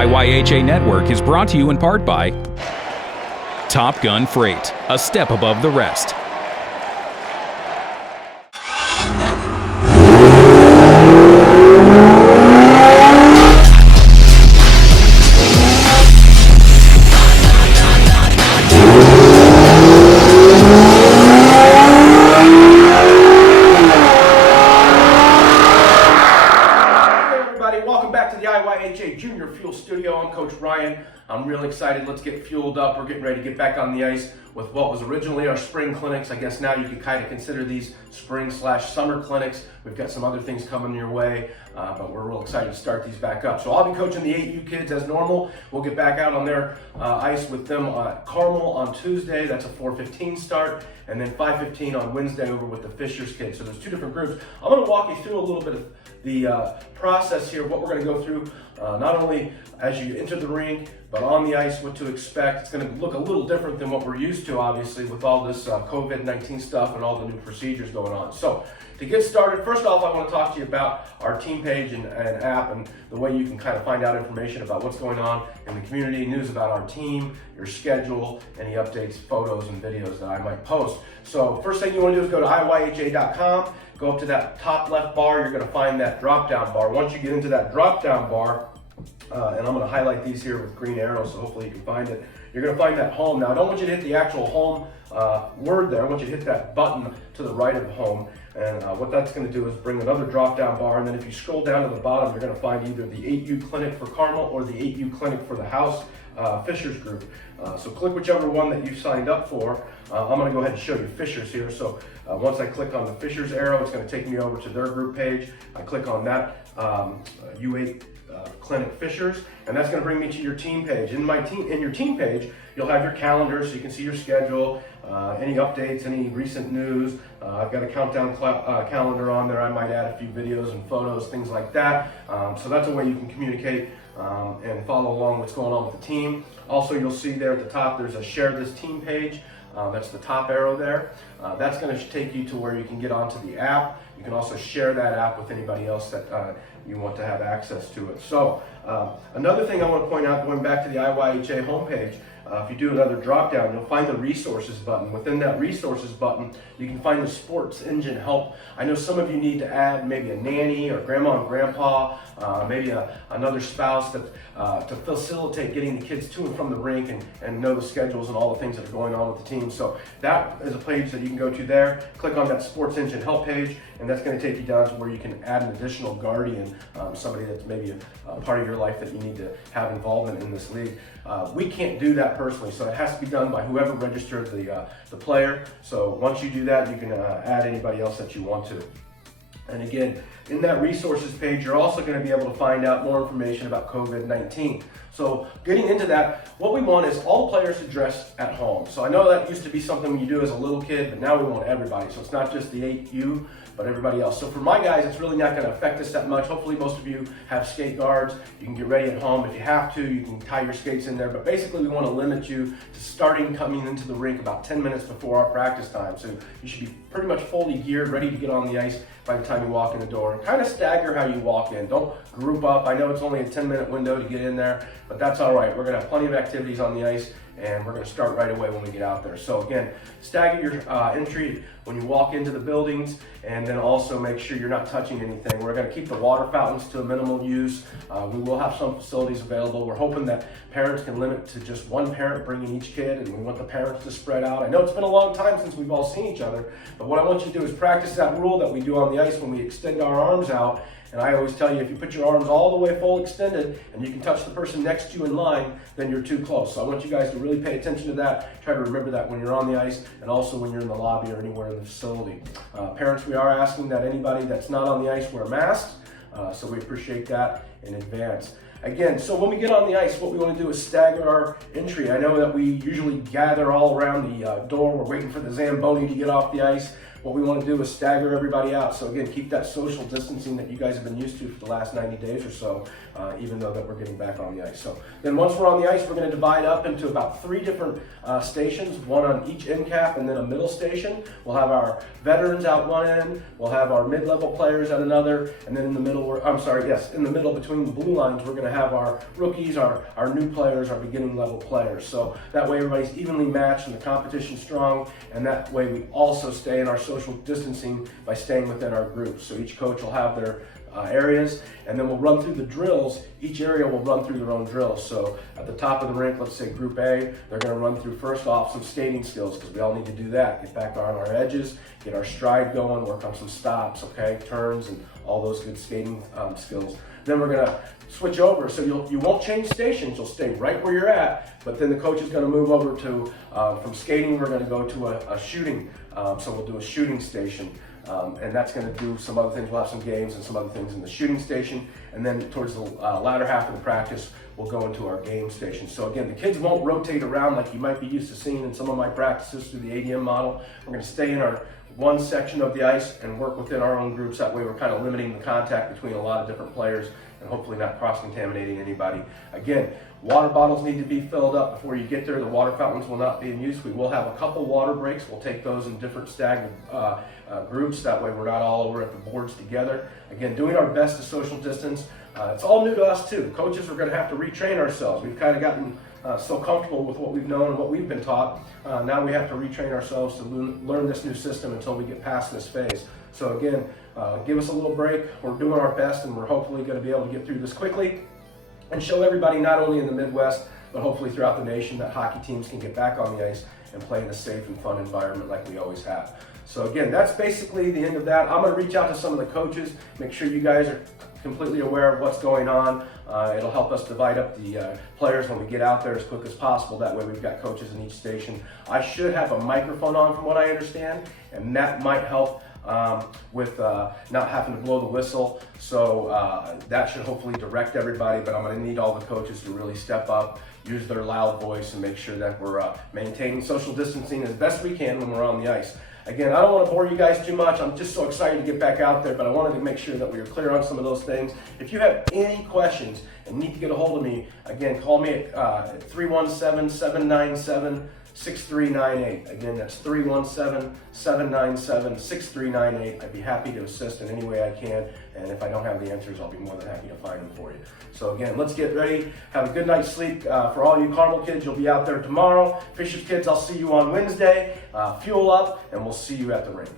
IYHA Network is brought to you in part by Top Gun Freight, a step above the rest. IYHA Junior Fuel Studio. I'm Coach Ryan. I'm really excited. Let's get fueled up. We're getting ready to get back on the ice with what was originally our spring clinics. I guess now you could kind of consider these spring/summer clinics. We've got some other things coming your way, but we're real excited to start these back up. So I'll be coaching the 8U kids as normal. We'll get back out on their ice with them at Carmel on Tuesday. That's a 4:15 start, and then 5:15 on Wednesday over with the Fishers kids. So there's two different groups. I'm going to walk you through a little bit of the process here, what we're going to go through, not only as you enter the rink, but on the ice, what to expect. It's going to look a little different than what we're used to, obviously, with all this COVID-19 stuff and all the new procedures going on. So to get started, first off, I want to talk to you about our team page and app and the way you can kind of find out information about what's going on in the community, news about our team, your schedule, any updates, photos, and videos that I might post. So first thing you want to do is go to IYHA.com. Go up to that top left bar, you're going to find that drop-down bar. Once you get into that drop-down bar, and I'm going to highlight these here with green arrows, so hopefully you can find it. You're going to find that home. Now, I don't want you to hit the actual home word there. I want you to hit that button to the right of home. And what that's going to do is bring another drop-down bar. And then if you scroll down to the bottom, you're going to find either the 8U clinic for Carmel or the 8U clinic for the House Fishers group. So click whichever one that you signed up for. I'm going to go ahead and show you Fishers here. So once I click on the Fishers arrow, it's going to take me over to their group page. I click on that U8 Clinic Fishers, and that's going to bring me to your team page. In your team page, you'll have your calendar, so you can see your schedule, any updates, any recent news. I've got a countdown calendar on there. I might add a few videos and photos, things like that. So that's a way you can communicate and follow along what's going on with the team. Also, you'll see there at the top, there's a share this team page. That's the top arrow there. That's going to take you to where you can get onto the app. You can also share that app with anybody else that you want to have access to it. So another thing I want to point out, going back to the IYHA homepage, if you do another drop down, you'll find the resources button. Within that resources button, you can find the sports engine help. I know some of you need to add maybe a nanny or grandma and grandpa, maybe another spouse that, to facilitate getting the kids to and from the rink and know the schedules and all the things that are going on with the team. So that is a page that you can go to there. Click on that sports engine help page, and that's going to take you down to where you can add an additional guardian, somebody that's maybe a part of your life that you need to have involvement in this league. We can't do that personally, so it has to be done by whoever registered the player. So once you do that, you can add anybody else that you want to. And again, in that resources page, you're also going to be able to find out more information about COVID-19. So getting into that, what we want is all players to dress at home. So I know that used to be something you do as a little kid, but now we want everybody. So it's not just the 8U, but everybody else. So for my guys, it's really not going to affect us that much. Hopefully most of you have skate guards. You can get ready at home. If you have to, you can tie your skates in there. But basically we want to limit you to coming into the rink about 10 minutes before our practice time. So you should be pretty much fully geared, ready to get on the ice by the time you walk in the door. Kind of stagger how you walk in. Don't group up. I know it's only a 10-minute window to get in there, but that's all right. We're going to have plenty of activities on the ice, and we're going to start right away when we get out there. So again, stagger your entry when you walk into the buildings, and then also make sure you're not touching anything. We're going to keep the water fountains to a minimal use. We will have some facilities available. We're hoping that parents can limit to just one parent bringing each kid, and we want the parents to spread out. I know it's been a long time since we've all seen each other, but what I want you to do is practice that rule that we do on the ice when we extend our arms out. And I always tell you, if you put your arms all the way full extended and you can touch the person next to you in line, then you're too close. So I want you guys to really pay attention to that. Try to remember that when you're on the ice and also when you're in the lobby or anywhere in the facility. Parents, we are asking that anybody that's not on the ice wear masks. So we appreciate that in advance. Again, so when we get on the ice, what we want to do is stagger our entry. I know that we usually gather all around the door. We're waiting for the Zamboni to get off the ice. what we want to do is stagger everybody out. So again, keep that social distancing that you guys have been used to for the last 90 days or so, even though that we're getting back on the ice. So then once we're on the ice, we're going to divide up into about 3 different stations, one on each end cap and then a middle station. We'll have our veterans out one end, we'll have our mid-level players at another, and then in the middle, in the middle between the blue lines, we're going to have our rookies, our new players, our beginning level players. So that way everybody's evenly matched and the competition's strong, and that way we also stay in our social distancing by staying within our groups. So each coach will have their areas, and then we'll run through the drills. Each area will run through their own drills. So at the top of the rink, let's say Group A, they're going to run through first off some skating skills, because we all need to do that. Get back on our edges, get our stride going, work on some stops, okay, turns, and all those good skating skills. Then we're going to switch over, so you won't change stations, you'll stay right where you're at, but then the coach is going to move over to, from skating, we're going to go to a shooting, so we'll do a shooting station. And that's going to do some other things. We'll have some games and some other things in the shooting station. And then towards the latter half of the practice, we'll go into our game station. So again, the kids won't rotate around like you might be used to seeing in some of my practices through the ADM model. We're going to stay in our one section of the ice and work within our own groups. That way we're kind of limiting the contact between a lot of different players and hopefully not cross-contaminating anybody. Again, water bottles need to be filled up before you get there. The water fountains will not be in use. We will have a couple water breaks. We'll take those in different staggered groups. That way we're not all over at the boards together. Again, doing our best to social distance. It's all new to us too. Coaches are going to have to retrain ourselves. We've kind of gotten so comfortable with what we've known and what we've been taught. Now we have to retrain ourselves to learn this new system until we get past this phase. So again, give us a little break. We're doing our best, and we're hopefully going to be able to get through this quickly and show everybody, not only in the Midwest, but hopefully throughout the nation, that hockey teams can get back on the ice and play in a safe and fun environment like we always have. So again, that's basically the end of that. I'm going to reach out to some of the coaches, make sure you guys are completely aware of what's going on. It'll help us divide up the players when we get out there as quick as possible. That way we've got coaches in each station. I should have a microphone on from what I understand, and that might help with not having to blow the whistle. So that should hopefully direct everybody, but I'm going to need all the coaches to really step up, use their loud voice, and make sure that we're maintaining social distancing as best we can when we're on the ice. Again, I don't want to bore you guys too much. I'm just so excited to get back out there, but I wanted to make sure that we were clear on some of those things. If you have any questions and need to get a hold of me, again, call me at 317-797-6398. Again, that's 317-797-6398. I'd be happy to assist in any way I can, and if I don't have the answers, I'll be more than happy to find them for you. So again, let's get ready. Have a good night's sleep. For all you Carmel kids, you'll be out there tomorrow. Fishers kids, I'll see you on Wednesday. Fuel up, and we'll see you at the rink.